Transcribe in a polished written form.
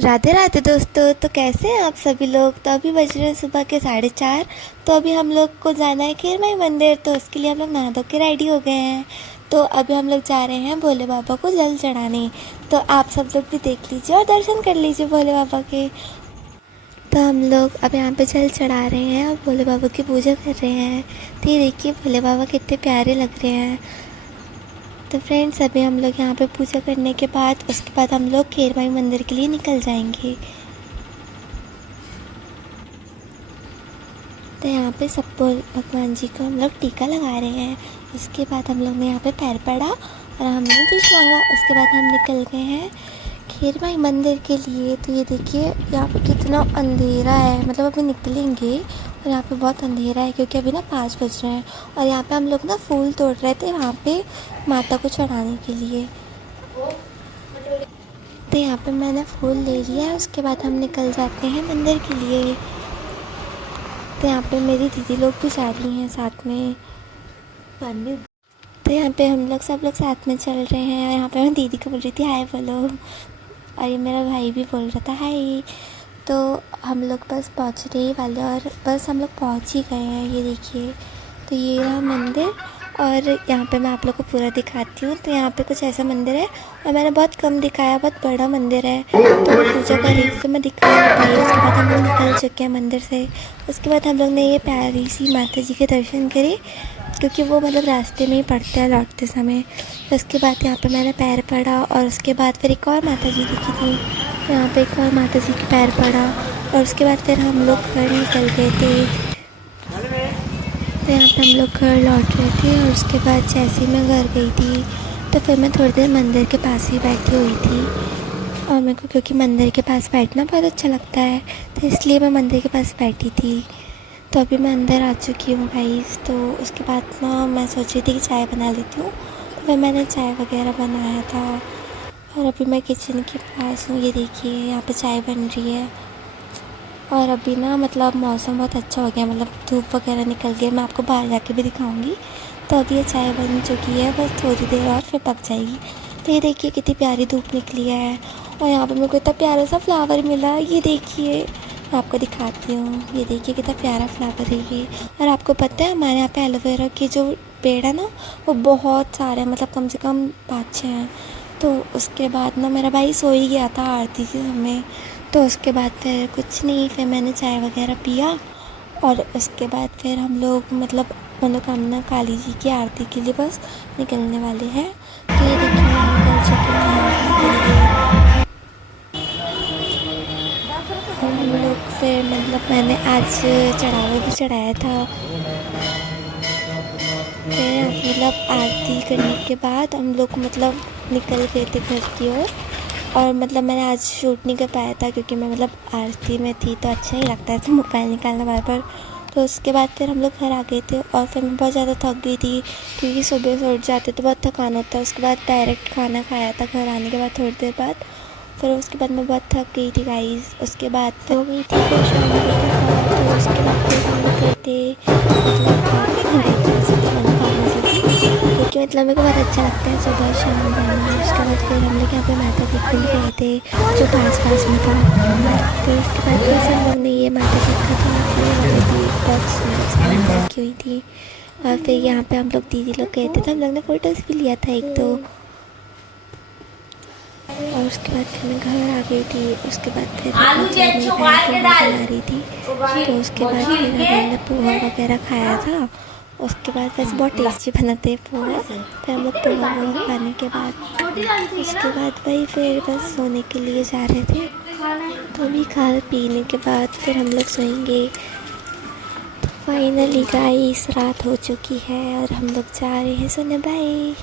राधे राधे दोस्तों। तो कैसे हैं आप सभी लोग। तो अभी बज रहे हैं सुबह के 4:30। तो अभी हम लोग को जाना है खीरमाई मंदिर। तो उसके लिए हम लोग नहा धो के रेडी हो गए हैं। तो अभी हम लोग जा रहे हैं भोले बाबा को जल चढ़ाने। तो आप सब लोग भी देख लीजिए और दर्शन कर लीजिए भोले बाबा के। तो हम लोग अब यहाँ पे जल चढ़ा रहे हैं और भोले बाबा की पूजा कर रहे हैं। तो ये देखिए भोले बाबा कितने प्यारे लग रहे हैं। तो फ्रेंड्स अभी हम लोग यहाँ पे पूजा करने के बाद उसके बाद हम लोग खीरमाई मंदिर के लिए निकल जाएंगे। तो यहाँ पे सबको भगवान जी को हम लोग टीका लगा रहे हैं। उसके बाद हम लोग ने यहाँ पे पैर पड़ा और हमने विश मांगा। उसके बाद हम निकल गए हैं खीरमाई मंदिर के लिए। तो ये देखिए यहाँ पे कितना अंधेरा है, मतलब अभी निकलेंगे और यहाँ पे बहुत अंधेरा है क्योंकि अभी ना 5 बज रहे हैं। और यहाँ पे हम लोग ना फूल तोड़ रहे थे वहाँ पे माता को चढ़ाने के लिए। तो यहाँ पे मैंने फूल ले लिया है। उसके बाद हम निकल जाते हैं मंदिर के लिए। तो यहाँ पे मेरी दीदी लोग भी जा रही हैं साथ में। तो यहाँ पे हम लोग सब लोग साथ में चल रहे हैं। यहाँ पे मैं दीदी को बोल रही थी हाय बोलो, और ये मेरा भाई भी बोल रहा था हाय। तो हम लोग बस पहुँचने ही वाले और बस हम लोग पहुँच ही गए हैं। ये देखिए तो ये रहा मंदिर और यहाँ पे मैं आप लोग को पूरा दिखाती हूँ। तो यहाँ पे कुछ ऐसा मंदिर है और मैंने बहुत कम दिखाया, बहुत बड़ा मंदिर है। तो मैं पूजा कर रही थी तो मैं दिखा नहीं पाई। उसके बाद हम लोग निकल चुके हैं मंदिर से। उसके बाद हम लोग ने ये प्यारी सी माता जी के दर्शन करे क्योंकि वो मतलब रास्ते में ही पड़ते हैं लौटते समय। उसके बाद यहाँ पे मैंने पैर पड़ा और उसके बाद फिर एक और माता जी दिखी थी। यहाँ पे एक और माता जी के पैर पड़ा और उसके बाद फिर हम लोग घर निकल गए थे। तो यहाँ पे हम लोग घर लौट रहे थे और उसके बाद जैसे ही मैं घर गई थी तो फिर मैं थोड़ी देर मंदिर के पास ही बैठी हुई थी। और मेरे को क्योंकि मंदिर के पास बैठना बहुत अच्छा लगता है तो इसलिए मैं मंदिर के पास बैठी थी। तो अभी मैं अंदर आ चुकी हूँ गाइस। तो उसके बाद ना मैं सोच रही थी कि चाय बना लेती हूँ। तो फिर मैंने चाय वगैरह बनाया था और अभी मैं किचन के पास हूँ। ये देखिए यहाँ पे चाय बन रही है और अभी ना मतलब मौसम बहुत अच्छा हो गया, मतलब धूप वगैरह निकल गई। मैं आपको बाहर जाके भी दिखाऊंगी। तो अभी ये चाय बन चुकी है, बस थोड़ी देर और फिर पक जाएगी। तो ये देखिए कितनी प्यारी धूप निकली है और यहाँ पे मेरे को इतना प्यारा सा फ्लावर मिला। ये देखिए मैं आपको दिखाती हूँ। ये देखिए कितना प्यारा फ्लावर है ये। और आपको पता है हमारे यहाँ पे एलोवेरा के जो पेड़ है ना वो बहुत सारे हैं, मतलब कम से कम 5-6 हैं। तो उसके बाद ना मेरा भाई सो ही गया था आरती के समय। तो उसके बाद फिर कुछ नहीं, फिर मैंने चाय वगैरह पिया और उसके बाद फिर हम लोग मतलब मनोकामना काली जी की आरती के लिए बस निकलने वाले हैं। तो ये देखिए हम निकल चुके हैं आरती के लिए। और हम लोग फिर मतलब मैंने आज चढ़ावा भी चढ़ाया था। फिर मतलब आरती करने के बाद हम लोग मतलब निकल गए थे घर की ओर। और मतलब मैंने आज शूट नहीं कर पाया था क्योंकि मैं मतलब आरती में थी तो अच्छा नहीं लगता है तो मोबाइल निकालना बार बार। तो उसके बाद फिर हम लोग घर आ गए थे और फिर मैं बहुत ज़्यादा थक गई थी क्योंकि सुबह से उठ जाते तो बहुत थकान होता है। उसके बाद डायरेक्ट खाना खाया था घर आने के बाद थोड़ी देर बाद। फिर उसके बाद मैं बहुत थक गई थी गाइस। उसके बाद फिर हो गई थी फिर शाम को तो उसके बाद फिर हम लोग गए थे मतलब क्योंकि मतलब मेरे को बहुत अच्छा लगता है सुबह शाम जाना। उसके बाद फिर हम लोग यहाँ पे माता के खुल गए थे जो पास पास में था। फिर उसके बाद फिर हम लोग ने ये माता की बहुत सुंदर रखी हुई थी। और फिर यहाँ पे हम लोग दीदी लोग गए थे तो हम लोग ने फ़ोटोज़ भी लिया था 1-2। और उसके बाद फिर मैं घर आ गई थी। उसके बाद फिर मेरी बहन बना रही थी तो उसके बाद फिर हमने पोहा वगैरह खाया था। उसके बाद वैसे बहुत टेस्टी बनाते हैं पोहा। फिर हम लोग पोहा वोहा खाने के बाद उसके बाद वही फिर बस सोने के लिए जा रहे थे। तो अभी खा पीने के बाद फिर हम लोग सोएंगे। तो फाइनली गाइस रात हो चुकी है और हम लोग जा रहे हैं सोने। बाय।